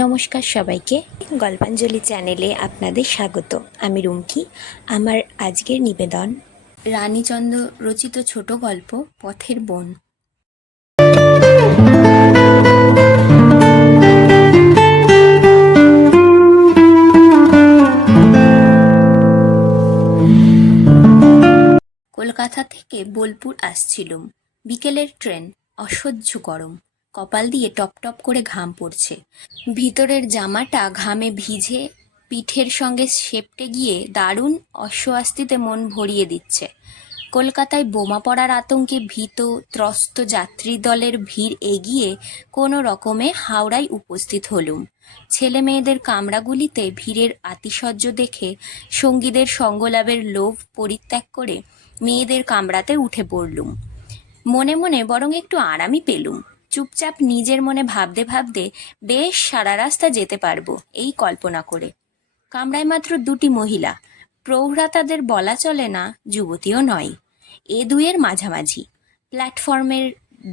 নমস্কার সবাইকে, গল্পাঞ্জলি চ্যানেলে আপনাদের স্বাগত। আমি রুমকি। আমার আজকের নিবেদন রানীচন্দ্র রচিত ছোট গল্প পথের বন। কলকাতা থেকে বোলপুর আসছিলুম। বিকেলের ট্রেন, অসহ্য গরম, কপাল দিয়ে টপ টপ করে ঘাম পড়ছে। ভিতরের জামাটা ঘামে ভিজে পিঠের সঙ্গে সেপটে গিয়ে দারুণ অস্বস্তিতে মন ভরিয়ে দিচ্ছে। কলকাতায় বোমা পড়ার আতঙ্কে ভীত ত্রস্ত যাত্রী দলের ভিড় এগিয়ে কোনো রকমে হাওড়ায় উপস্থিত হলুম। ছেলে মেয়েদের কামরাগুলিতে ভিড়ের আতিশয্য দেখে সঙ্গীদের সঙ্গলাভের লোভ পরিত্যাগ করে মেয়েদের কামরাতে উঠে পড়লুম। মনে মনে বরং একটু আরামই পেলুম। চুপচাপ নিজের মনে ভাবতে ভাবতে বেশ সারা রাস্তা যেতে পারবো এই কল্পনা করে। কামরায় মাত্র দুটি মহিলা, প্রৌঢ়া তাদের বলা চলে না, যুবতীও নয়, এ দুয়ের মাঝামাঝি। প্ল্যাটফর্মের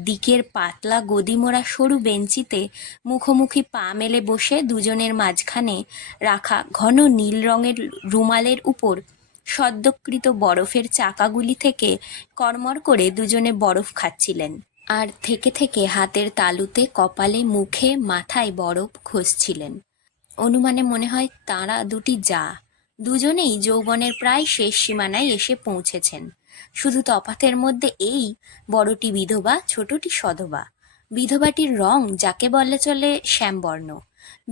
দিকের পাতলা গদিমোড়া সরু বেঞ্চিতে মুখোমুখি পা মেলে বসে দুজনের মাঝখানে রাখা ঘন নীল রঙের রুমালের উপর সদ্যকৃত বরফের চাকাগুলি থেকে কড়মড় করে দুজনে বরফ খাচ্ছিলেন, আর থেকে থেকে হাতের তালুতে কপালে মুখে মাথায় বরফ ঘষছিলেন। অনুমানে মনে হয় তাঁরা দুটি যা, দুজনেই যৌবনের প্রায় শেষ সীমানায় এসে পৌঁছেছেন। শুধু তফাতের মধ্যে এই, বড়টি বিধবা, ছোটটি সধবা। বিধবাটির রং যাকে বলে চলে শ্যামবর্ণ,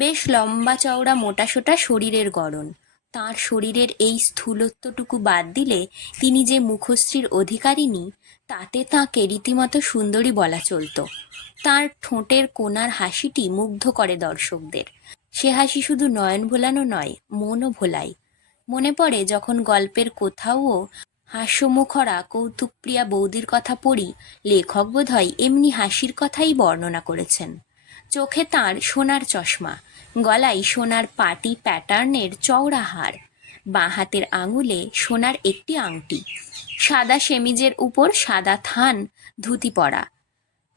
বেশ লম্বা চওড়া মোটাসোটা শরীরের গড়ন। তাঁর শরীরের এই স্থূলত্বটুকু বাদ দিলে তিনি যে মুখশ্রীর অধিকারিণী, তাতে তাঁকে রীতিমতো সুন্দরী বলা চলত। তাঁর ঠোঁটের কোণার হাসিটি মুগ্ধ করে দর্শকদের। সে হাসি শুধু নয়ন ভোলানো নয়, মনও ভোলায়। মনে পড়ে যখন গল্পের কোথাও হাস্যমুখরা কৌতুকপ্রিয়া বৌদির কথা পড়ি, লেখক বোধহয় এমনি হাসির কথাই বর্ণনা করেছেন। চোখে তাঁর সোনার চশমা, গলায় সোনার পাটি প্যাটার্নের চওড়া হার, বাঁ হাতের আঙুলে সোনার একটি আংটি, সাদা সেমিজের উপর সাদা থান ধুতি পরা,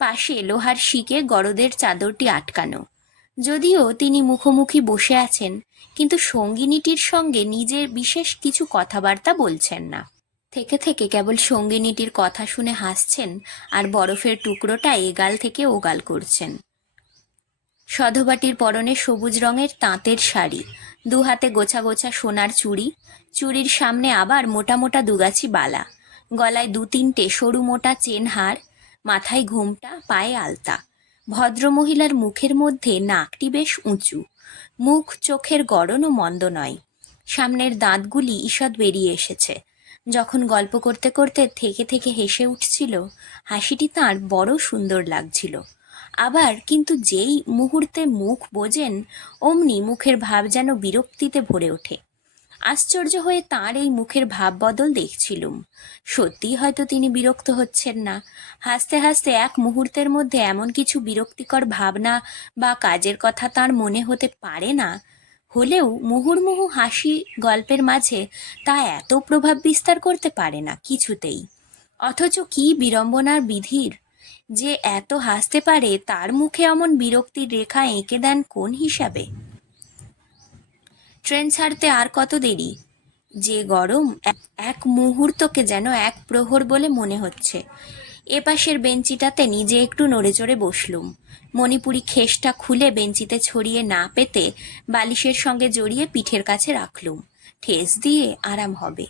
পাশে লোহার শিকে গরদের চাদরটি আটকানো। যদিও তিনি মুখোমুখি বসে আছেন, কিন্তু সঙ্গিনীটির সঙ্গে নিজের বিশেষ কিছু কথাবার্তা বলছেন না। থেকে থেকে কেবল সঙ্গিনীটির কথা শুনে হাসছেন আর বরফের টুকরোটা এগাল থেকে ওগাল করছেন। সধবাটির পরনে সবুজ রঙের তাঁতের শাড়ি, দু হাতে গোছা গোছা সোনার চুড়ি, চুড়ির সামনে আবার মোটা মোটা দুগাছি বালা, গলায় দু তিনটে সরু মোটা চেন হার, মাথায় ঘোমটা, পায়ে আলতা। ভদ্রমহিলার মুখের মধ্যে নাকটি বেশ উঁচু, মুখ চোখের গড়নও মন্দ নয়, সামনের দাঁতগুলি ঈষৎ বেরিয়ে এসেছে। যখন গল্প করতে করতে থেকে থেকে হেসে উঠছিল, হাসিটি তাঁর বড় সুন্দর লাগছিল। আবার কিন্তু যেই মুহূর্তে মুখ বোঝেন, অমনি মুখের ভাব যেন বিরক্তিতে ভরে ওঠে। আশ্চর্য হয়ে তাঁর এই মুখের ভাব বদল দেখছিলুম। সত্যিই হয়তো তিনি বিরক্ত হচ্ছেন না। হাসতে হাসতে এক মুহূর্তের মধ্যে এমন কিছু বিরক্তিকর ভাবনা বা কাজের কথা তাঁর মনে হতে পারে না, হলেও মুহুর্মুহু হাসি গল্পের মাঝে তা এত প্রভাব বিস্তার করতে পারে না কিছুতেই। অথচ কি বিড়ম্বনার বিধির! যে এত হাসতে পারে তার মুখে অমন বিরক্তির রেখা এঁকে দেন কোন হিসাবে? ট্রেন ছাড়তে আর কত দেরি! যে গরম, এক মুহূর্তকে যেন এক প্রহর বলে মনে হচ্ছে। এপাশের বেঞ্চিটাতে নিজে একটু নড়েচড়ে বসলুম। মণিপুরি খেসটা খুলে বেঞ্চিতে ছড়িয়ে না পেতে বালিশের সঙ্গে জড়িয়ে পিঠের কাছে রাখলুম। ঠেস দিয়ে আরাম হবে।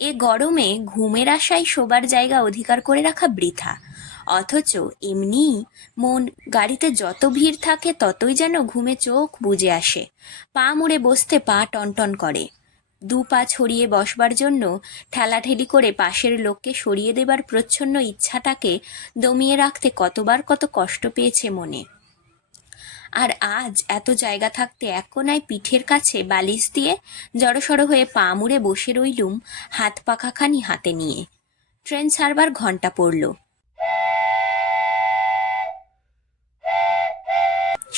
এ গরমে ঘুমের আশায় শোবার জায়গা অধিকার করে রাখা বৃথা। অথচ এমনি মন গাড়িতে যত ভিড় থাকে ততই যেন ঘুমে চোখ বুজে আসে। পা মুড়ে বসতে পা টনটন করে। দু পা ছড়িয়ে বসবার জন্য ঠেলাঠেলি করে পাশের লোককে সরিয়ে দেবার প্রচ্ছন্ন ইচ্ছাটাকে দমিয়ে রাখতে কতবার কত কষ্ট পেয়েছে মনে। আর আজ এত জায়গা থাকতে এক কোনায় পিঠের কাছে বালিশ দিয়ে জড়সড় হয়ে পা মুড়ে বসে রইলুম, হাত পাখাখানি হাতে নিয়ে। ট্রেন ছাড়বার ঘণ্টা পড়ল।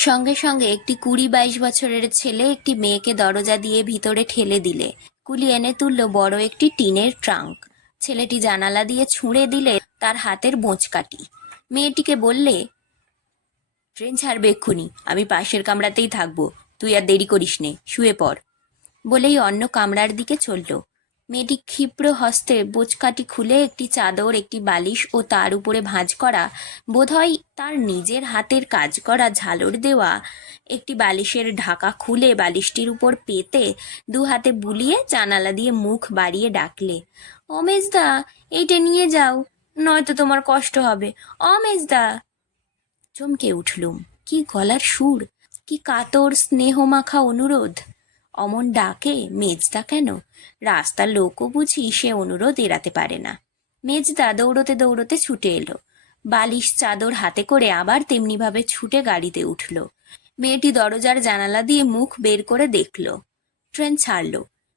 সঙ্গে সঙ্গে একটি 20-22 বছরের ছেলে একটি মেয়েকে দরজা দিয়ে ভিতরে ঠেলে দিলে কুলি এনে তুলল বড় একটি টিনের ট্রাঙ্ক। ছেলেটি জানালা দিয়ে ছুঁড়ে দিলে তার হাতের বোঁচকাটি। মেয়েটিকে বললে, ট্রেন ছাড়বে এক্ষুনি, আমি পাশের কামরাতেই থাকবো, তুই আর দেরি করিস নে, শুয়ে পড়। বলেই অন্য কামরার দিকে চলল। মেয়েটি ক্ষিপ্র হস্তে বোঁচকাটি খুলে একটি চাদর, একটি বালিশ ও তার উপরে ভাঁজ করা, বোধহয় তার নিজের হাতের কাজ করা ঝালর দেওয়া একটি বালিশের ঢাকা খুলে বালিশটির উপর পেতে দু হাতে বুলিয়ে জানালা দিয়ে মুখ বাড়িয়ে ডাকলে, অমেজদা, এইটা নিয়ে যাও, নয়তো তোমার কষ্ট হবে, অমেজদা। চমকে উঠলুম। কি গলার সুর, কি কাতর স্নেহমাখা অনুরোধ! অমন ডাকে মেজদা কেন? রাস্তার লোকও বুঝি সে অনুরোধ এড়াতে পারে না। মেজদা দৌড়তে দৌড়তে ছুটে এলো, বালিশ চাদর হাতে করে আবার তেমনিভাবে ছুটে গাড়িতে উঠল। মেয়েটি দরজার জানালা দিয়ে মুখ বের করে দেখল। ট্রেন ছাড়ল।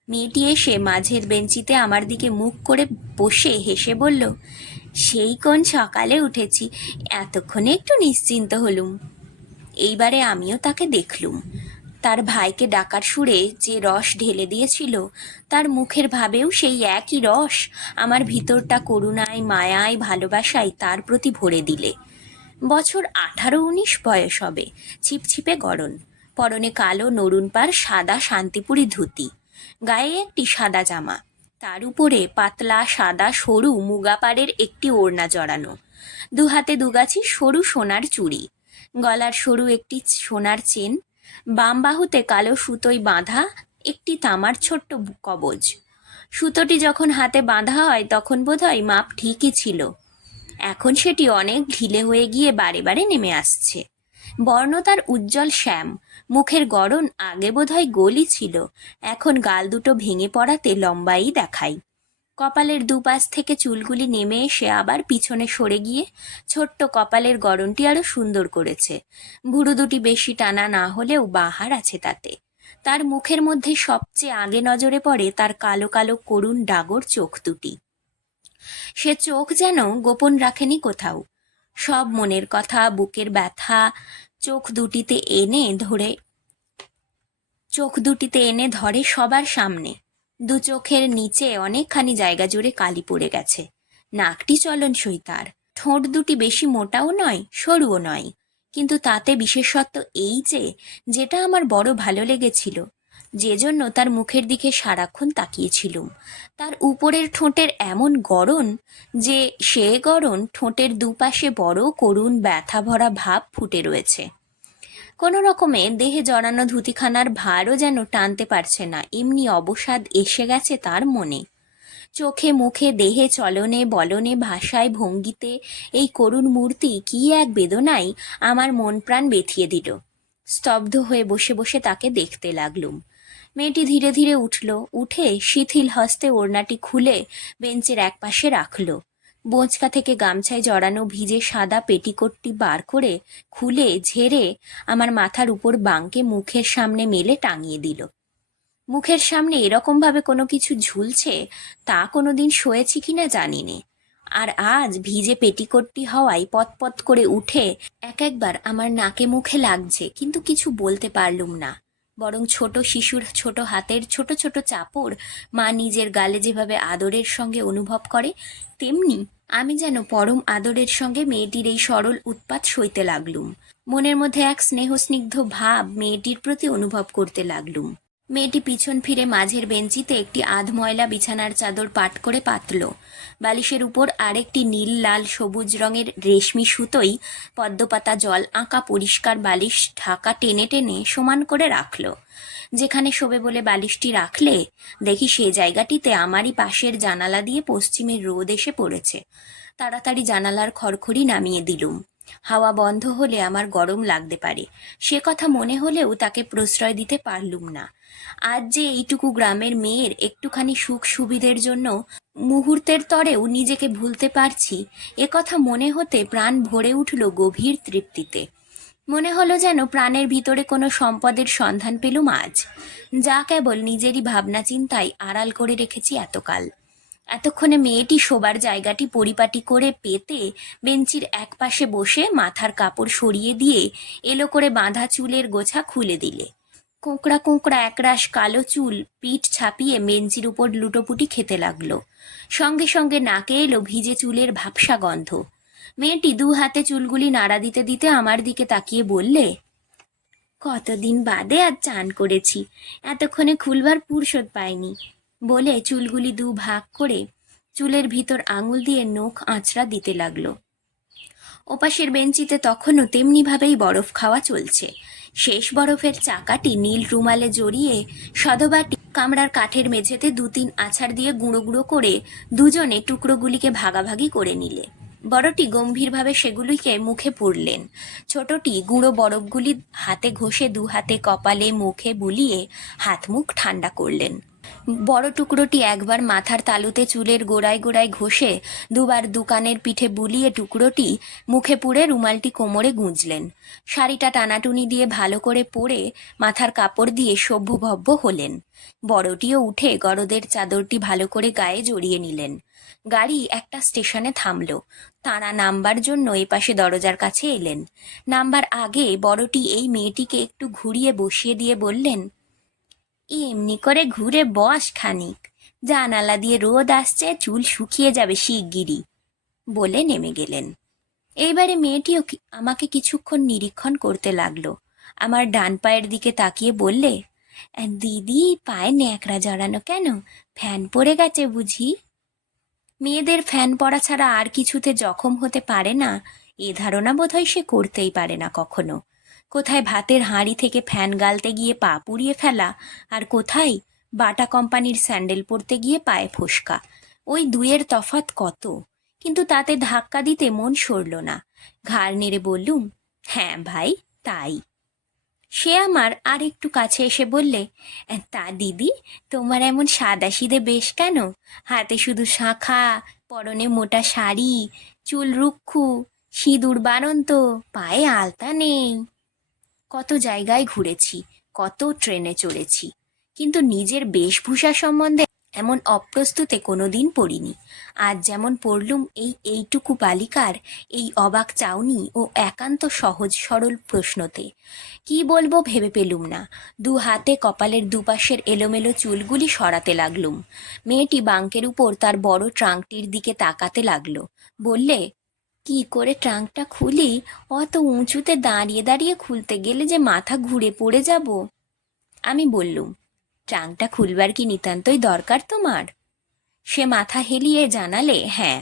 মেয়েটি এসে মাঝের বেঞ্চিতে আমার দিকে মুখ করে বসে হেসে বলল, সেই কোন সকালে উঠেছি, এতক্ষণে একটু নিশ্চিন্ত হলুম। এইবারে আমিও তাকে দেখলুম। তার ভাইকে ডাকার সুরে যে রস ঢেলে দিয়েছিল, তার মুখের ভাবেও সেই একই রস আমার ভিতরটা করুণায়, মায়ায়, ভালোবাসায় তার প্রতি ভরে দিলে। বছর 18-19 বয়স হবে, ছিপছিপে গড়ন, পরনে কালো নরুন পাড় সাদা শান্তিপুরি ধুতি, গায়ে একটি সাদা জামা, তার উপরে পাতলা সাদা সরু মুগাপাড়ের একটি ওড়না জড়ানো, দু হাতে দুগাছি সরু সোনার চুড়ি, গলার সরু একটি সোনার চেন, বাম বাহুতে কালো সুতোয় বাঁধা একটি তামার ছোট্ট কবজ। সুতোটি যখন হাতে বাঁধা হয় তখন বোধহয় মাপ ঠিকই ছিল, এখন সেটি অনেক ঢিলে হয়ে গিয়ে বারে বারে নেমে আসছে। বর্ণ তার উজ্জ্বল শ্যাম, মুখের গড়ন আগে বোধহয় গোলই ছিল, এখন গাল দুটো ভেঙে পড়াতে লম্বাই দেখায়। কপালের দুপাশ থেকে চুলগুলি নেমে এসে আবার পিছনে সরে গিয়ে ছোট্ট কপালের গড়নটি আরো সুন্দর করেছে। ভুরু দুটি বেশি টানা না হলেও বাহার আছে তাতে। তার মুখের মধ্যে সবচেয়ে আগে নজরে পড়ে তার কালো কালো করুণ ডাগর চোখ দুটি। সে চোখ যেন গোপন রাখেনি কোথাও, সব মনের কথা, বুকের ব্যথা চোখ দুটিতে এনে ধরে সবার সামনে। দু চোখের নিচে অনেকখানি জায়গা জুড়ে কালি পড়ে গেছে। নাকটি চলনসই তার, ঠোঁট দুটি বেশি মোটাও নয়, সরুও নয়, কিন্তু তাতে বিশেষত্ব এই যেটা আমার বড় ভালো লেগেছিল, যে জন্য তার মুখের দিকে সারাক্ষণ তাকিয়েছিলুম, তার উপরের ঠোঁটের এমন গড়ন যে সে গড়ন ঠোঁটের দুপাশে বড় করুণ ব্যথা ভরা ভাব ফুটে রয়েছে। কোনো রকমে দেহে জড়ানো ধুতিখানার ভারও যেন টানতে পারছে না, এমনি অবসাদ এসে গেছে তার মনে। চোখে মুখে দেহে চলনে বলনে ভাষায় ভঙ্গিতে এই করুণ মূর্তি কি এক বেদনায় আমার মন প্রাণ বেঁধিয়ে দিল। স্তব্ধ হয়ে বসে বসে তাকে দেখতে লাগলুম। মেয়েটি ধীরে ধীরে উঠল, উঠে শিথিল হস্তে ওড়নাটি খুলে বেঞ্চের একপাশে রাখল। বোঁচকা থেকে গামছায় জড়ানো ভিজে সাদা পেটিকোটটি বার করে খুলে ঝেড়ে আমার মাথার উপর বাঁকে মুখের সামনে মেলে টাঙিয়ে দিল। মুখের সামনে এরকম ভাবে কোনো কিছু ঝুলছে তা কোনোদিন শোয়েছি কিনা জানি নে। আর আজ ভিজে পেটিকোটটি হওয়ায় পতপত করে উঠে এক একবার আমার নাকে মুখে লাগছে, কিন্তু কিছু বলতে পারলুম না। বরং ছোট শিশুর ছোট হাতের ছোট ছোট চাপড় মা নিজের গালে যেভাবে আদরের সঙ্গে অনুভব করে, তেমনি আমি যেন পরম আদরের সঙ্গে মেয়েটির এই সরল উৎপাত সইতে লাগলুম। মনের মধ্যে এক স্নেহস্নিগ্ধ ভাব মেয়েটির প্রতি অনুভব করতে লাগলুম। মেয়েটি পিছন ফিরে মাঝের বেঞ্চিতে একটি আধময়লা বিছানার চাদর পাট করে পাতল। বালিশের উপর আরেকটি নীল লাল সবুজ রঙের রেশমি সুতোই পদ্মপাতা জল আঁকা পরিষ্কার বালিশ ঢাকা টেনে টেনে সমান করে রাখল। যেখানে শোবে বলে বালিশটি রাখলে দেখি সে জায়গাটিতে আমারই পাশের জানালা দিয়ে পশ্চিমের রোদ এসে পড়েছে। তাড়াতাড়ি জানালার খড়খড়ি নামিয়ে দিলুম। হাওয়া বন্ধ হলে আমার গরম লাগতে পারে, সে কথা মনে হলেও তাকে প্রশ্রয় দিতে পারলুম না। আজ যে এইটুকু গ্রামের মেয়ের একটুখানি সুখ সুবিধের জন্য মুহূর্তের তরেও নিজেকে ভুলতে পারছি, এ কথা মনে হতে প্রাণ ভরে উঠল গভীর তৃপ্তিতে। মনে হলো যেন প্রাণের ভিতরে কোনো সম্পদের সন্ধান পেলুম আজ, যা কেবল নিজেরই ভাবনা চিন্তায় আড়াল করে রেখেছি এতকাল। এতক্ষণে মেয়েটি শোবার জায়গাটি পরিপাটি করে পেতে বেঞ্চির একপাশে বসে মাথার কাপড় সরিয়ে দিয়ে এলো করে বাঁধা চুলের গোছা খুলে দিলে। কোঁকড়া কোঁকড়া একরাশ কালো চুল পিঠ ছাপিয়ে বেঞ্চির উপর লুটোপুটি খেতে লাগলো। সঙ্গে সঙ্গে নাকে এলো ভিজে চুলের ভাবসা গন্ধ। মেয়েটি দু হাতে চুলগুলি নাড়া দিতে দিতে আমার দিকে তাকিয়ে বললে, কতদিন বাদে আজ চান করেছি, এতক্ষণে খুলবার ফুরসত পাইনি। বলে চুলগুলি দু ভাগ করে চুলের ভিতর আঙুল দিয়ে নখ আঁচড়া দিতে লাগলো। ওপাশের বেঞ্চিতে তখনও তেমনিভাবেই বরফ খাওয়া চলছে। শেষ বরফের চাকাটি নীল রুমালে জড়িয়ে সধবাটি কামরার কাঠের মেঝেতে দু তিন আছাড় দিয়ে গুঁড়ো গুঁড়ো করে দুজনে টুকরোগুলিকে ভাগাভাগি করে নিলে। বড়টি গম্ভীরভাবে সেগুলিকে মুখে পুরলেন। ছোটটি গুঁড়ো বরফগুলি হাতে ঘষে দু হাতে কপালে মুখে বুলিয়ে হাত মুখ ঠান্ডা করলেন। বড় টুকরোটি একবার মাথার তালুতে চুলের গোড়ায় গোড়ায় ঘষে দুবার দুকানের পিঠে বুলিয়ে টুকরোটি মুখে পুড়ে রুমালটি কোমরে গুঁজলেন। শাড়িটা টানাটুনি দিয়ে ভালো করে পরে মাথার কাপড় দিয়ে সভ্যভব্য হলেন। বড়টিও উঠে গরদের চাদরটি ভালো করে গায়ে জড়িয়ে নিলেন। গাড়ি একটা স্টেশনে থামলো। তাঁরা নামবার জন্য এপাশে দরজার কাছে এলেন। নামবার আগে বড়টি এই মেয়েটিকে একটু ঘুরিয়ে বসিয়ে দিয়ে বললেন, এমনি করে ঘুরে বস খানিক, জানালা দিয়ে রোদ আসছে, চুল শুকিয়ে যাবে শিগগিরই। বলে নেমে গেলেন। এইবারে মেয়েটিও আমাকে কিছুক্ষণ নিরীক্ষণ করতে লাগলো। আমার ডান পায়ের দিকে তাকিয়ে বললে, দিদি পায়ে ন্যাকড়া জড়ানো কেন? ফ্যান পড়ে গেছে বুঝি? মেয়েদের ফ্যান পড়া ছাড়া আর কিছুতে জখম হতে পারে না, এ ধারণা বোধহয় সে করতেই পারে না কখনো। কোথায় ভাতের হাঁড়ি থেকে ফ্যান গালতে গিয়ে পা পুড়িয়ে ফেলা, আর কোথায় বাটা কোম্পানির স্যান্ডেল পরতে গিয়ে পায়ে ফোসকা। ওই দুয়ের তফাৎ কত! কিন্তু তাতে ধাক্কা দিতে মন সরল না। ঘাড় নেড়ে বললুম, হ্যাঁ ভাই, তাই। সে আমার আর একটু কাছে এসে বললে, তা দিদি, তোমার এমন সাদাসিধে বেশ কেন? হাতে শুধু শাঁখা, পরনে মোটা শাড়ি, চুল রুক্ষ, সিঁদুর বাড়ন্ত, পায়ে আলতা নেই। কত জায়গায় ঘুরেছি, কত ট্রেনে চড়েছি, কিন্তু নিজের বেশভূষা সম্বন্ধে এমন অপ্রস্তুতে কোনোদিন পড়িনি। আজ যেমন পড়লুম এইটুকু বালিকার এই অবাক চাউনি ও একান্ত সহজ সরল প্রশ্নতে। কি বলবো ভেবে পেলুম না। দু হাতে কপালের দুপাশের এলোমেলো চুলগুলি সরাতে লাগলুম। মেয়েটি বাঙ্কের উপর তার বড় ট্রাঙ্কটির দিকে তাকাতে লাগলো। বললে, কি করে ট্রাঙ্কটা খুলি? অত উঁচুতে দাঁড়িয়ে দাঁড়িয়ে খুলতে গেলে যে মাথা ঘুরে পড়ে যাব। আমি বললুম, ট্রাঙ্কটা খুলবার কি নিতান্তই দরকার তোমার? সে মাথা হেলিয়ে জানালে, হ্যাঁ।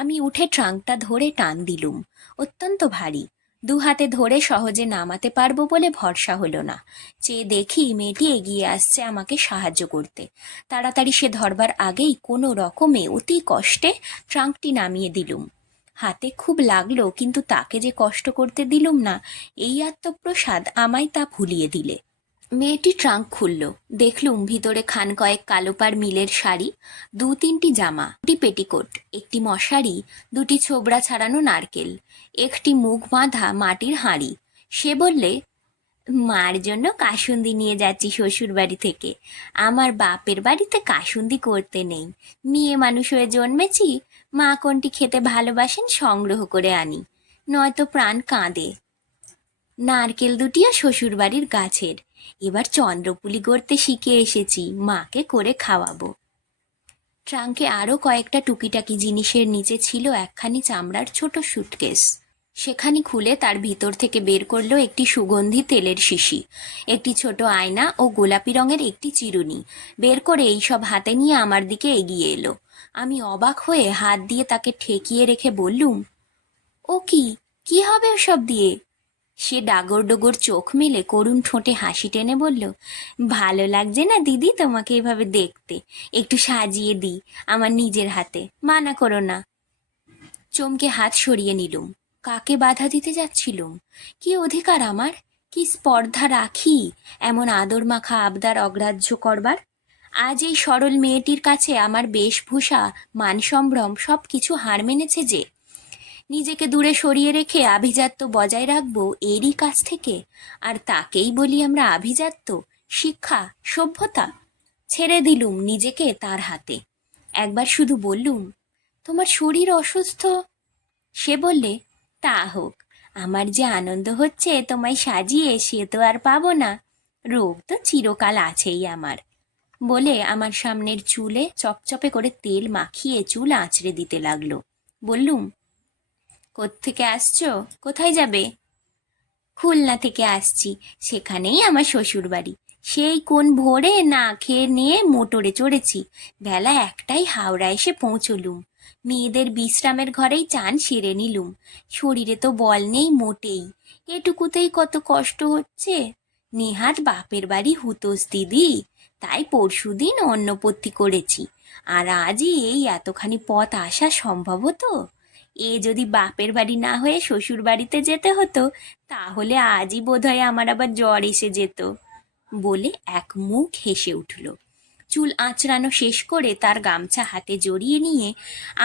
আমি উঠে ট্রাঙ্কটা ধরে টান দিলুম। অত্যন্ত ভারী, দু হাতে ধরে সহজে নামাতে পারবো বলে ভরসা হলো না। চেয়ে দেখি মেয়েটি এগিয়ে আসছে আমাকে সাহায্য করতে। তাড়াতাড়ি সে ধরবার আগেই কোনো রকমে অতি কষ্টে ট্রাঙ্কটি নামিয়ে দিলুম। হাতে খুব লাগলো, কিন্তু তাকে যে কষ্ট করতে দিলুম না, এই আত্মপ্রসাদ আমায় তা ভুলিয়ে দিলে। মেয়েটি ট্রাঙ্ক খুলল। দেখলুম ভিতরে খান কয়েক কালোপাড় মিলের শাড়ি, দু তিনটি জামা, দুটি পেটিকোট, একটি মশারি, দুটি ছোবড়া ছাড়ানো নারকেল, একটি মুখ বাঁধা মাটির হাঁড়ি। সে বললে, মার জন্য কাসুন্দি নিয়ে যাচ্ছি শ্বশুর বাড়ি থেকে। আমার বাপের বাড়িতে কাসুন্দি করতে নেই, মেয়ে মানুষ হয়ে জন্মেছি, মা কোনটি খেতে ভালোবাসেন সংগ্রহ করে আনি, নয়তো প্রাণ কাঁদে। নারকেল দুটিও শ্বশুর বাড়ির গাছের, এবার চন্দ্রপুলি গড়তে শিখে এসেছি, মাকে করে খাওয়াবো। ট্রাঙ্কে আরও কয়েকটা টুকিটাকি জিনিসের নিচে ছিল একখানি চামড়ার ছোট সুটকেস। সেখানি খুলে তার ভিতর থেকে বের করলো একটি সুগন্ধি তেলের শিশি, একটি ছোট আয়না ও গোলাপি রঙের একটি চিরুনি। বের করে এইসব হাতে নিয়ে আমার দিকে এগিয়ে এলো। আমি অবাক হয়ে হাত দিয়ে তাকে ঠেকিয়ে রেখে বললুম, ও কি, কি হবে ওসব দিয়ে? সে ডাগর ডোগর চোখ মেলে করুণ ঠোঁটে হাসি টেনে বলল, ভালো লাগছে না দিদি তোমাকে এভাবে দেখতে? একটু সাজিয়ে দিই আমার নিজের হাতে, মানা করো না। চমকে হাত সরিয়ে নিলুম। কাকে বাধা দিতে যাচ্ছিলুম? কি অধিকার আমার, কি স্পর্ধা রাখি এমন আদর মাখা আবদার অগ্রাহ্য করবার? আজ এই সরল মেয়েটির কাছে আমার বেশভূষা, মান সম্ভ্রম সব কিছু হার মেনেছে যে। নিজেকে দূরে সরিয়ে রেখে আভিজাত্য বজায় রাখবো এরই কাছ থেকে, আর তাকেই বলি আমরা আভিজাত্য, শিক্ষা, সভ্যতা? ছেড়ে দিলুম নিজেকে তার হাতে। একবার শুধু বললুম, তোমার শরীর অসুস্থ? সে বললে, তা হোক, আমার যে আনন্দ হচ্ছে তোমায় সাজিয়ে সে তো আর পাবো না, রোগ তো চিরকাল আছেই আমার। বলে আমার সামনের চুলে চপচপে করে তেল মাখিয়ে চুল আঁচড়ে দিতে লাগলো। বললুম, কোত্থেকে আসছো? কোথায় যাবে? খুলনা থেকে আসছি, সেখানেই আমার শ্বশুর বাড়ি। সেই কোন ভোরে না খেয়ে নিয়ে মোটরে চড়েছি, বেলা একটাই হাওড়া এসে পৌঁছলুম। মেয়েদের বিশ্রামের ঘরেই চান সেরে নিলুম। শরীরে তো বল নেই মোটেই, এটুকুতেই কত কষ্ট হচ্ছে। নেহাত বাপের বাড়ি হুতোস দিদি, তাই পরশুদিন অন্নপত্তি করেছি। আর আজই এই এতখানি পথ আসা সম্ভব হতো? এ যদি বাপের বাড়ি না হয়ে শ্বশুর বাড়িতে যেতে হতো, তাহলে আজই বোধহয় আমার আবার জ্বর এসে যেত। বলে এক মুখ হেসে উঠল। চুল আঁচড়ানো শেষ করে তার গামছা হাতে জড়িয়ে নিয়ে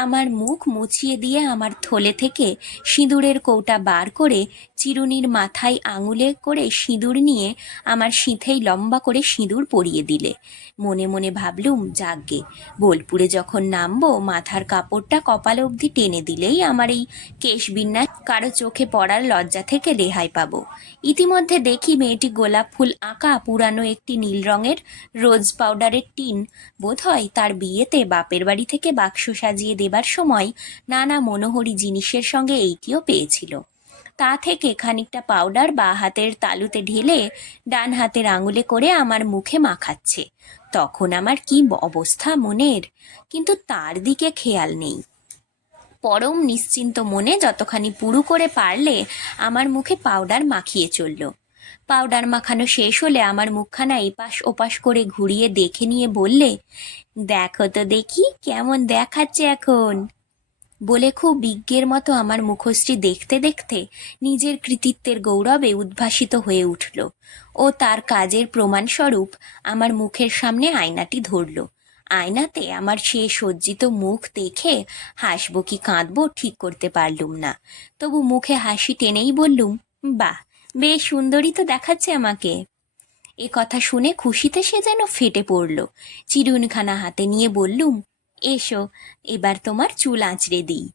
আমার মুখ মুছিয়ে দিয়ে আমার থলে থেকে সিঁদুরের কৌটা বার করে চিরুনির মাথায় আঙুলে করে সিঁদুর নিয়ে আমার সিঁথেই লম্বা করে সিঁদুর পরিয়ে দিলে। মনে মনে ভাবলুম, যাকগে, বোলপুরে যখন নামবো মাথার কাপড়টা কপাল অবধি টেনে দিলেই আমার এই কেশবিন্যাস কারো চোখে পড়ার লজ্জা থেকে রেহাই পাবো। ইতিমধ্যে দেখি মেয়েটি গোলাপ ফুল আঁকা পুরানো একটি নীল রঙের রোজ পাউডারের টিন, বোধহয় তার বিয়েতে বাপের বাড়ি থেকে বাক্স সাজিয়ে দেবার সময় নানা মনোহরী জিনিসের সঙ্গে এইটিও পেয়েছিল। তা থেকে খানিকটা পাউডার বা হাতের তালুতে ঢেলে ডান হাতের আঙুলে করে আমার মুখে মাখাচ্ছে। তখন আমার কি অবস্থা মনের, কিন্তু তার দিকে খেয়াল নেই। পরম নিশ্চিন্ত মনে যতখানি পুরু করে পারলে আমার মুখে পাউডার মাখিয়ে চলল। পাউডার মাখানো শেষ হলে আমার মুখখানা এপাশ ওপাশ করে ঘুরিয়ে দেখে নিয়ে বললে, দেখো তো দেখি কেমন দেখাচ্ছে এখন। বলে খুব বিজ্ঞের মতো আমার মুখশ্রী দেখতে দেখতে নিজের কৃতিত্বের গৌরবে উদ্ভাসিত হয়ে উঠল ও তার কাজের প্রমাণস্বরূপ আমার মুখের সামনে আয়নাটি ধরল। আয়নাতে আমার সে সজ্জিত মুখ দেখে হাসবো কি কাঁদবো ঠিক করতে পারলুম না। তবু মুখে হাসি টেনেই বললুম, বাহ, বেশ সুন্দরী তো দেখাচ্ছে আমাকে। এ কথা শুনে খুশিতে সে যেন ফেটে পড়ল। চিরুনখানা হাতে নিয়ে বললুম, এসো, এবার তোমার চুল আঁচড়ে দিই।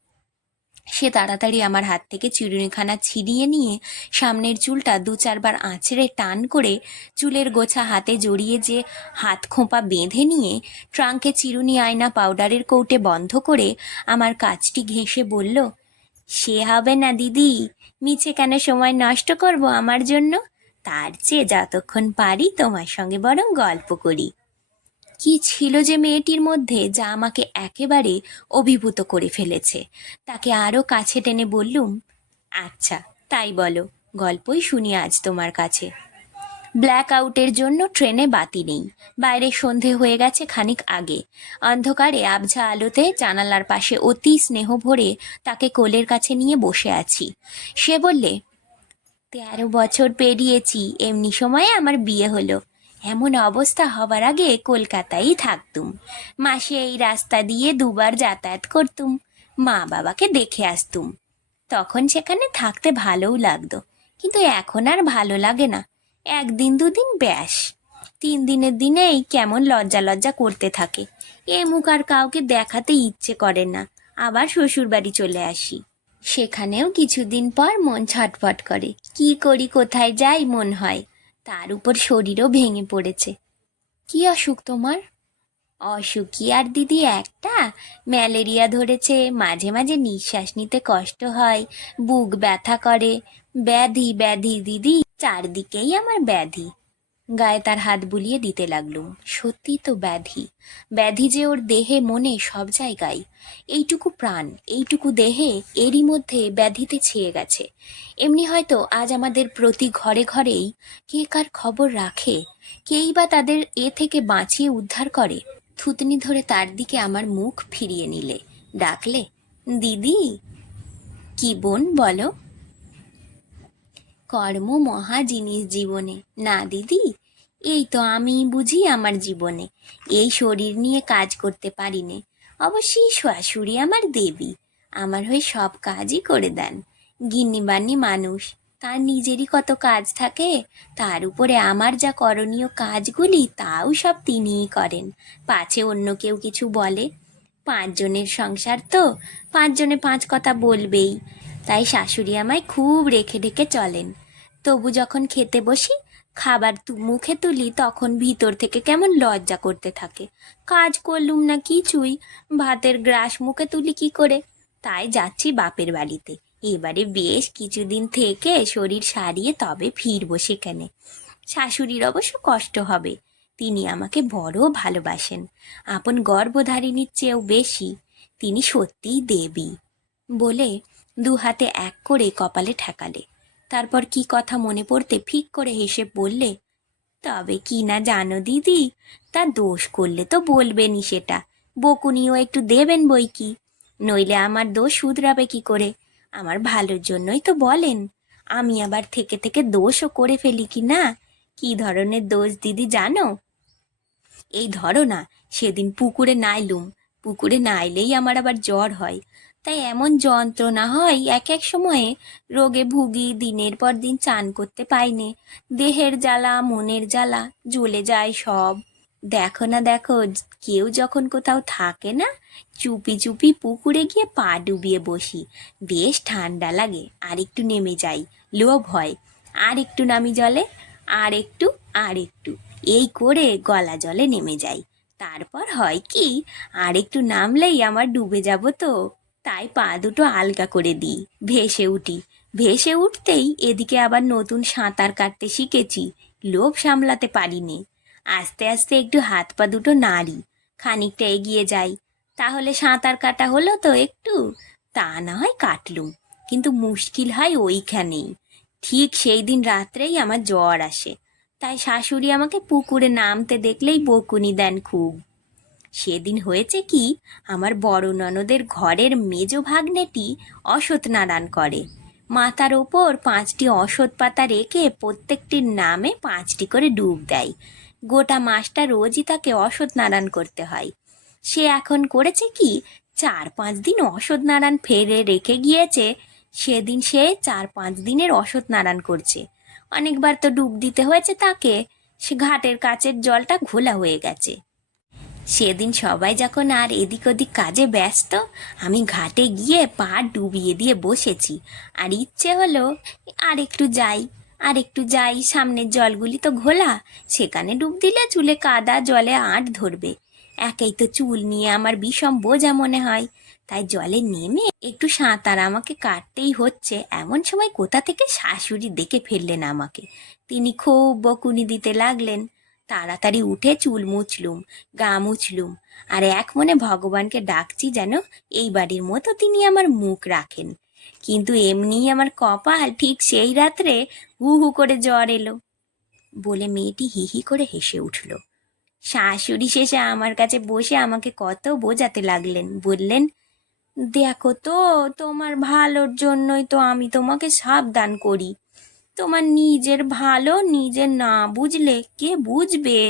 সে তাড়াতাড়ি আমার হাত থেকে চিরুনিখানা ছিনিয়ে নিয়ে সামনের চুলটা দু চারবার আঁচড়ে টান করে চুলের গোছা হাতে জড়িয়ে যে হাত খোঁপা বেঁধে নিয়ে ট্রাঙ্কে চিরুনি আয়না পাউডারের কৌটে বন্ধ করে আমার কাজটি ঘেঁষে বলল, সে হবে না দিদি, মিছে কেন সময় নষ্ট করব আমার জন্য? তার চেয়ে যতক্ষণ পারি তোমার সঙ্গে বরং গল্প করি। কি ছিল যে মেয়েটির মধ্যে যা আমাকে একেবারে অভিভূত করে ফেলেছে। তাকে আরও কাছে টেনে বললুম, আচ্ছা তাই বলো, গল্পই শুনি আজ তোমার কাছে। ব্ল্যাক আউটের জন্য ট্রেনে বাতি নেই। বাইরে সন্ধে হয়ে গেছে খানিক আগে। অন্ধকারে আবঝা আলোতে জানালার পাশে অতি স্নেহ ভরে তাকে কোলের কাছে নিয়ে বসে আছি। সে বললে, 13 বছর পেরিয়েছি, এমনি সময়ে আমার বিয়ে হলো। এমন অবস্থা হবার আগে কলকাতায় থাকতুম। মাসে এই রাস্তা দিয়ে দুবার যাতায়াত করতুম। মা বাবাকে দেখে আসতুম। তখন সেখানে থাকতে ভালোও লাগতো, কিন্তু এখন আর ভালো লাগে না। একদিন দুদিন ব্যাস, 3 দিনের দিনেই কেমন লজ্জা লজ্জা করতে থাকে। এ মুখ আর কাউকে দেখাতে ইচ্ছে করে না। আবার শ্বশুর বাড়ি চলে আসি। সেখানেও কিছুদিন পর মন ছটফট করে, কি করি কোথায় যাই মন হয়। তার উপর শরীরও ভেঙে পড়েছে। কি অসুখ তোমার? অসুখ কি আর দিদি একটা, ম্যালেরিয়া ধরেছে, মাঝে মাঝে নিঃশ্বাস নিতে কষ্ট হয়, বুক ব্যথা করে। ব্যাধি ব্যাধি দিদি, চারদিকেই আমার ব্যাধি। গায়ে তার হাত বুলিয়ে দিতে লাগলুম। সত্যি তো ব্যাধি। ব্যাধি যে ওর দেহে মনে সব জায়গায়। এইটুকু প্রাণ, এইটুকু দেহে এরই মধ্যে ব্যাধিতে ছেয়ে গেছে। এমনি হয়তো আজ আমাদের প্রতি ঘরে ঘরেই কে কার খবর রাখে, কেই বা তাদের এ থেকে বাঁচিয়ে উদ্ধার করে। থুতনি ধরে তার দিকে আমার মুখ ফিরিয়ে নিলে, ডাকলে, দিদি। কি বোন বলো? কর্ম মহা জিনিস জীবনে, না দিদি? এই তো আমি বুঝি আমার জীবনে এই শরীর নিয়ে কাজ করতে পারি নে। অবশ্যই শাশুড়ি আমার দেবী, আমার হয়ে সব কাজই করে দেন। গিন্নিবান্নি মানুষ, তার নিজেরই কত কাজ থাকে, তার উপরে আমার যা করণীয় কাজগুলি তাও সব তিনিই করেন, পাছে অন্য কেউ কিছু বলে। 5 জনের সংসার তো, 5 জনে 5 কথা বলবেই। তাই শাশুড়ি আমায় খুব রেখে ঢেকে চলেন। তবু যখন খেতে বসি, খাবার মুখে তুলি, তখন ভিতর থেকে কেমন লজ্জা করতে থাকে। কাজ করলুম না কিছুই, ভাতের গ্রাস মুখে তুলি কি করে? তাই যাচ্ছি বাপের বাড়িতে, এবারে বেশ কিছুদিন থেকে শরীর সারিয়ে তবে ফিরবো সেখানে। শাশুড়ির অবশ্য কষ্ট হবে, তিনি আমাকে বড় ভালোবাসেন, আপন গর্ভধারিণীর চেয়েও বেশি। তিনি সত্যিই দেবী বলে দু হাতে এক করে কপালে ঠেকালে। তারপর কি কথা মনে পড়তে ফিক করে হেসে বললে, তবে কি না জানো দিদি, তা দোষ করলে তো বলবেনই সেটা, বকুনিও একটু দেবেন বই কি, নইলে আমার দোষ শুধরাবে কি করে? আমার ভালোর জন্যই তো বলেন। আমি আবার থেকে থেকে দোষও করে ফেলি কি না? কি ধরনের দোষ দিদি জানো? এই ধরো না, সেদিন পুকুরে নাইলুম, পুকুরে নাইলেই আমার আবার জ্বর হয়, তাই এমন যন্ত্রণা হয় এক এক সময়ে, রোগে ভুগি, দিনের পর দিন চান করতে পাইনে, দেহের জ্বালা মনের জ্বালা জ্বলে যায় সব। দেখো না দেখো, কেউ যখন কোথাও থাকে না, চুপি চুপি পুকুরে গিয়ে পা ডুবিয়ে বসি, বেশ ঠান্ডা লাগে, আর একটু নেমে যাই, লোভ হয়, আর একটু নামি জলে, আর একটু, আর একটু, এই করে গলা জলে নেমে যাই। তারপর হয় কি, আর একটু নামলেই আমার ডুবে যাব তো, তাই পা দুটো আলগা করে দিই, ভেসে উঠি। ভেসে উঠতেই এদিকে আবার নতুন সাঁতার কাটতে শিখেছি, লোভ সামলাতে পারিনে, আস্তে আস্তে একটু হাত পা দুটো নাড়ি, খানিকটা এগিয়ে যাই, তাহলে সাঁতার কাটা হলো তো একটু, তা না হয় কাটলুম, কিন্তু মুশকিল হয় ওইখানেই। ঠিক সেই দিন রাত্রেই আমার জ্বর আসে, তাই শাশুড়ি আমাকে পুকুরে নামতে দেখলেই বকুনি দেন খুব। সেদিন হয়েছে কি, আমার বড় ননদের ঘরের মেজ ভাগ্নেটি অসৎ নারায়ণ করে, মাথার ওপর 5টি অসৎ পাতা রেখে প্রত্যেকটির নামে 5টি করে ডুব দেয়। গোটা মাসটা রোজই তাকে অসৎ নারায়ণ করতে হয়। সে এখন করেছে কি, 4-5 দিন অসৎ নারায়ণ ফেরে রেখে গিয়েছে, সেদিন সে 4-5 দিনের অসৎ নারায়ণ করছে। অনেকবার তো ডুব দিতে হয়েছে তাকে, সে ঘাটের কাছের জলটা ঘোলা হয়ে গেছে। সেদিন সবাই যখন আর এদিক ওদিক কাজে ব্যস্ত, আমি ঘাটে গিয়ে পা ডুবিয়ে দিয়ে বসেছি, আর ইচ্ছে হলো আর একটু যাই, আর একটু যাই, সামনের জলগুলি তো ঘোলা, সেখানে ডুব দিলে চুলে কাদা জলে আঁট ধরবে, একেই তো চুল নিয়ে আমার বিষম বোঝা মনে হয়, তাই জলে নেমে একটু সাঁতার আমাকে কাটতেই হচ্ছে। এমন সময় কোথা থেকে শাশুড়ি দেখে ফেললেন আমাকে, তিনি খুব বকুনি দিতে লাগলেন। তাড়াতাড়ি উঠে চুল মুছলুম, গা মুছলুম, আর এক মনে ভগবানকে ডাকছি যেন এই বাড়ির মতো তিনি আমার মুখ রাখেন। কিন্তু এমনিই আমার কপাল, ঠিক সেই রাত্রে হু হু করে জ্বর এলো বলে মেয়েটি হি হি করে হেসে উঠল। শাশুড়ি শেষে আমার কাছে বসে আমাকে কত বোঝাতে লাগলেন, বললেন, দেখো তো, তোমার ভালোর জন্যই তো আমি তোমাকে সাবধান করি, তোমার নিজের ভালো নিজে না বুঝলে কে বুঝবে?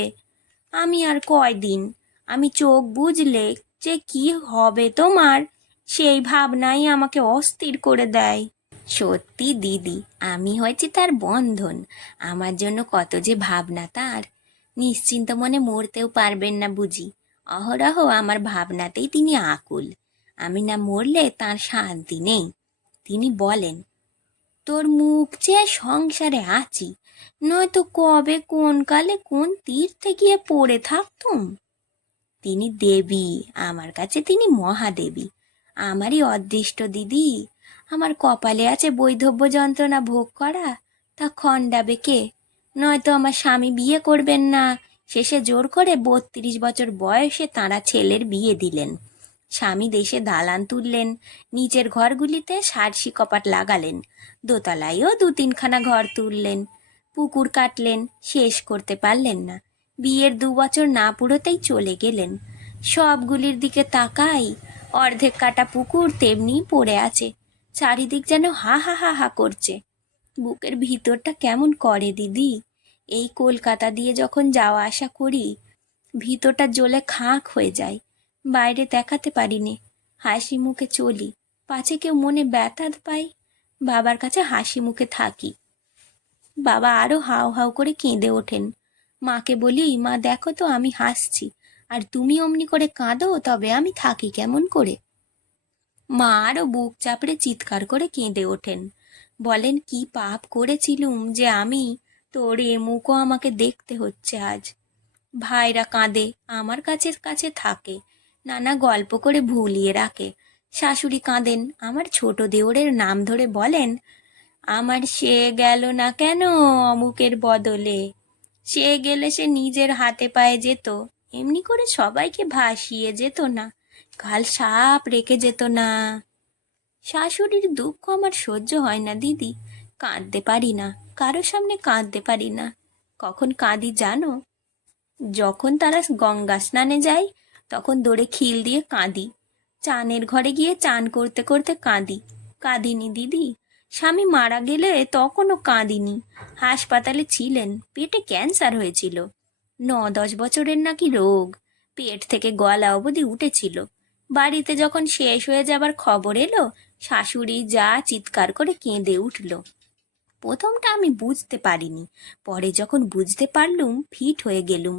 আমি আর কয়দিন, আমি চোখ বুঝলে যে কি হবে তোমার, সেই ভাবনাই আমাকে অস্থির করে দেয়। সত্যি দিদি, আমি হয়েছি তার বন্ধন, আমার জন্য কত যে ভাবনা তার, নিশ্চিন্ত মনে মরতেও পারবেন না বুঝি, অহরহ আমার ভাবনাতেই তিনি আকুল, আমি না মরলে তার শান্তি নেই। তিনি বলেন, তোর মুখ চেয়ে সংসারে আছি, নয়তো কবে কোন কালে কোন তীর্থে গিয়ে পড়ে থাকতুম। তিনি দেবী, আমার কাছে তিনি মহাদেবী, আমারই অদৃষ্ট দিদি, আমার কপালে আছে বৈধব্য যন্ত্রণা ভোগ করা, তা খণ্ডাবে কে? নয়তো আমার স্বামী বিয়ে করবেন না, শেষে জোর করে 32 বছর বয়সে তাঁরা ছেলের বিয়ে দিলেন। স্বামী দেশে দালান তুললেন, নিচের ঘরগুলিতে সারসি কপাট লাগালেন, দোতলায়ও 2-3খানা ঘর তুললেন, পুকুর কাটলেন, শেষ করতে পারলেন না, বিয়ের 2 বছর না পুরোতেই চলে গেলেন। সবগুলির দিকে তাকাই, অর্ধেক কাটা পুকুর তেমনি পড়ে আছে, চারিদিক যেন হা হা হা হা করছে। বুকের ভিতরটা কেমন করে দিদি, এই কলকাতা দিয়ে যখন যাওয়া আসা করি, ভিতরটা জ্বলে খাঁক হয়ে যায়, বাইরে দেখাতে পারিনে, হাসি মুখে চলি, পাছে কেউ মনে ব্যথা পাই, বাবার কাছে হাসি মুখে থাকি। বাবা আরো হাউ হাউ করে কেঁদে ওঠেন, মাকে বলি, মা দেখো তো আমি হাসছি, আর তুমি অমনি করে কাঁদো, তবে আমি থাকি কেমন করে? মা আরো বুক চাপড়ে চিৎকার করে কেঁদে ওঠেন, বলেন, কি পাপ করেছিলুম যে আমি, তোর এ মুখও আমাকে দেখতে হচ্ছে আজ। ভাইরা কাঁদে, আমার কাছে কাছে থাকে, নানা গল্প করে ভুলিয়ে রাখে, শাশুড়ি কাঁদেন, আমার ছোট দেওরের নাম ধরে বলেন, আমার সে গেল না কেন অমুকের বদলে? সে গেলে সে নিজের হাতে পায়ে যেত, এমনি করে সবাইকে ভাসিয়ে যেত না, কাল সাপ রেখে যেত না। শাশুড়ির দুঃখ আমার সহ্য হয় না দিদি, কাঁদতে পারি না, কারো সামনে কাঁদতে পারি না। কখন কাঁদি জানো? যখন তারা গঙ্গা স্নানে যায় তখন দৌড়ে খিল দিয়ে কাঁদি, চানের ঘরে গিয়ে চান করতে করতে কাঁদি। কাঁদিনি দিদি, স্বামী মারা গেলে তখনও কাঁদিনি। হাসপাতালে ছিলেন, পেটে ক্যান্সার হয়েছিল, 9-10 বছরের নাকি রোগ, পেট থেকে গলা অবধি উঠেছিল। বাড়িতে যখন শেষ হয়ে যাবার খবর এলো, শাশুড়ি যা চিৎকার করে কেঁদে উঠল। প্রথমটা আমি বুঝতে পারিনি, পরে যখন বুঝতে পারলুম ফিট হয়ে গেলুম।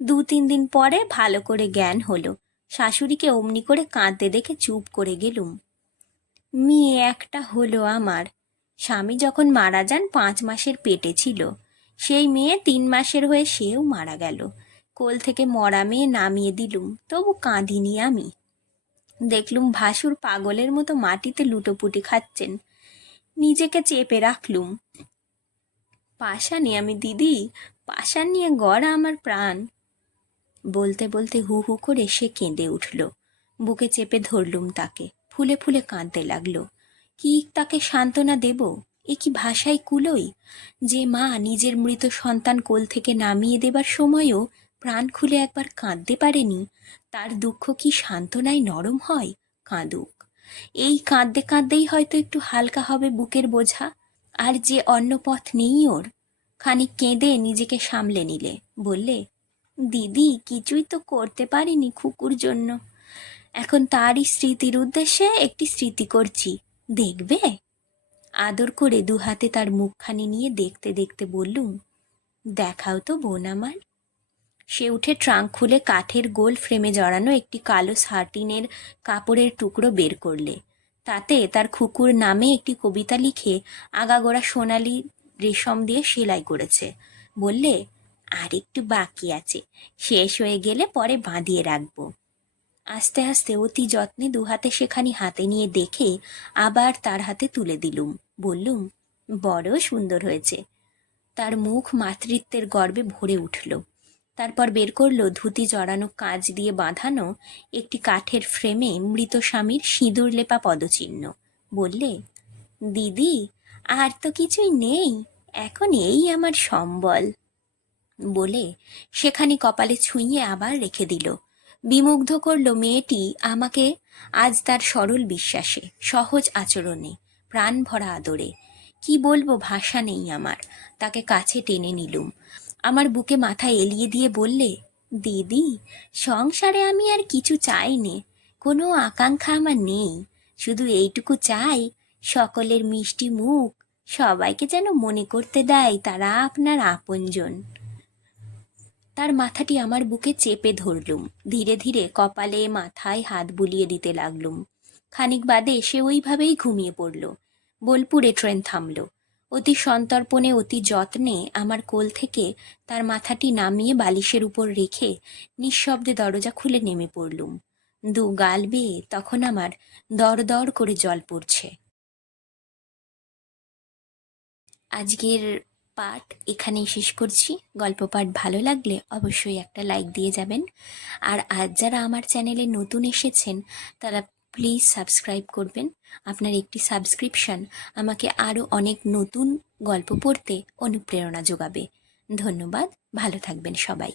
2-3 দিন পরে ভালো করে জ্ঞান হলো। শাশুড়িকে অমনি করে কাঁদতে দেখে চুপ করে গেলুম। মেয়ে একটা হলো আমার। স্বামী যখন মারা যান 5 মাসের পেটে ছিল, সেই মেয়ে 3 মাসের হয়ে সেও মারা গেল। কোল থেকে মরা মেয়ে নামিয়ে দিলুম, তবু কাঁদিনি আমি। দেখলুম ভাসুর পাগলের মতো মাটিতে লুটোপুটি খাচ্ছেন, নিজেকে চেপে রাখলুম। পাশানি আমি দিদি, পাশান নিয়ে গড়া আমার প্রাণ। বলতে বলতে হু হু করে সে কেঁদে উঠল। বুকে চেপে ধরলুম তাকে, ফুলে ফুলে কাঁদতে লাগলো। কি তাকে সান্ত্বনা দেব? এ কি ভাষায় কুলোই? যে মা নিজের মৃত সন্তান কোল থেকে নামিয়ে দেবার সময়ও প্রাণ খুলে একবার কাঁদতে পারেনি, তার দুঃখ কি সান্ত্বনায় নরম হয়? কাঁদুক। এই কাঁদতে কাঁদতেই হয়তো একটু হালকা হবে বুকের বোঝা। আর যে অন্য পথ নেই ওর। খানিক কেঁদে নিজেকে সামলে নিলে, বললে, দিদি কিছুই তো করতে পারিনি খুকুর জন্য, এখন তারই স্মৃতির উদ্দেশ্যে একটি স্মৃতি করছি, দেখবে? আদর করে 2 হাতে তার মুখখানি নিয়ে দেখতে দেখতে বললুম, দেখাও তো বোন আমার। সে উঠে ট্রাঙ্ক খুলে কাঠের গোল ফ্রেমে জড়ানো একটি কালো সাটিনের কাপড়ের টুকরো বের করলে। তাতে তার খুকুর নামে একটি কবিতা লিখে আগাগোড়া সোনালি রেশম দিয়ে সেলাই করেছে। বললে, আর একটু বাকি আছে, শেষ হয়ে গেলে পরে বাঁধিয়ে রাখবো। আস্তে আস্তে অতি যত্নে 2 হাতে সেখানি হাতে নিয়ে দেখে আবার তার হাতে তুলে দিলুম। বললুম, বড় সুন্দর হয়েছে। তার মুখ মাতৃত্বের গর্বে ভরে উঠল। তারপর বের করলো ধুতি জড়ানো কাঁচ দিয়ে বাঁধানো একটি কাঠের ফ্রেমে মৃত স্বামীর সিঁদুর লেপা পদচিহ্ন। বললে, দিদি আর তো কিছুই নেই, এখন এই আমার সম্বল। বলে সেখানি কপালে ছুঁয়ে আবার রেখে দিল। বিমুগ্ধ করল মেয়েটি আমাকে আজ তার সরল বিশ্বাসে, সহজ আচরণে, প্রাণ ভরা আদরে। কি বলবো, ভাষা নেই আমার। তাকে কাছে টেনে নিলুম, আমার বুকে মাথা এলিয়ে দিয়ে বললে, দিদি সংসারে আমি আর কিছু চাই নে, কোনো আকাঙ্ক্ষা আমার নেই, শুধু এইটুকু চাই সকলের মিষ্টি মুখ সবাইকে যেন মনে করতে দেয় তারা আপনার আপনজন। তার মাথাটি আমার বুকে চেপে ধরলুম, ধীরে ধীরে কপালে মাথায় হাত বুলিয়ে দিতে লাগলুম। খানিক বাদে সে ওইভাবেই ঘুমিয়ে পড়ল। বোলপুরে ট্রেন থামল। অতি সন্তর্পণে অতি যত্নে আমার কোল থেকে তার মাথাটি নামিয়ে বালিশের উপর রেখে নিঃশব্দে দরজা খুলে নেমে পড়লুম। 2 গাল বেয়ে তখন আমার দর দর করে জল পড়ছে। আজকের পাঠ এখানেই শেষ করছি। গল্প পাঠ ভালো লাগলে অবশ্যই একটা লাইক দিয়ে যাবেন। আর আজ যারা আমার চ্যানেলে নতুন এসেছেন তারা প্লিজ সাবস্ক্রাইব করবেন। আপনার একটি সাবস্ক্রিপশন আমাকে আরও অনেক নতুন গল্প পড়তে অনুপ্রেরণা যোগাবে। ধন্যবাদ, ভালো থাকবেন সবাই।